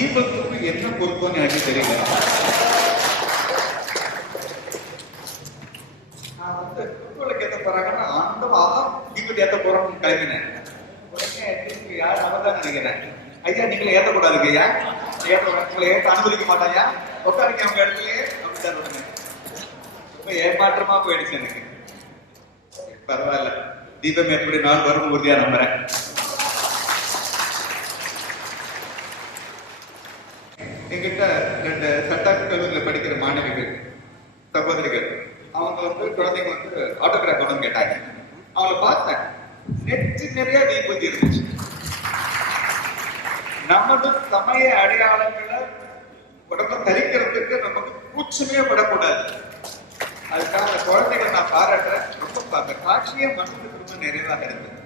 தீபத்துக்கு என்ன பொருத்தம்னு எனக்கு தெரியல. நான் வந்து குத்துவிளக்கு ஏற்ற போறாங்கன்னா அந்த மாதம் தீபத்தை ஏற்ற போறோம்னு கிளம்பினேன். உடனே யார் அவதான் நினைக்கிறேன், ஐயா நீங்களே ஏற்றக்கூடாதுங்க ஐயா, உங்களை ஏற்ற அனுமதிக்க மாட்டாயா, உட்காருங்க அவங்க இடத்துலயே அப்படித்தான். உடனே ரொம்ப ஏமாற்றமா போயிடுச்சு எனக்கு. பரவாயில்ல, தீபம் எப்படி நாள் வரும் உறுதியா நம்புறேன். எங்கிட்ட 2 சட்ட கல்லூரியில் படிக்கிற மாணவிகள் சகோதரிகள், அவங்க வந்து குழந்தைங்க வந்து ஆட்டோகிராஃப் பண்ணணும்னு கேட்டாங்க. அவங்கள பார்த்தேன், நெற்றி நிறைய தீபதி இருந்துச்சு. நமது சமய அடையாளங்களை உடம்புல தரிக்கிறதுக்கு நமக்கு கூச்சமே படக்கூடாது. அதுக்காக அந்த குழந்தைகளை நான் பாராட்டுறேன். ரொம்ப காட்சியே மனசுக்கு ரொம்ப நிறைவாக இருந்தது.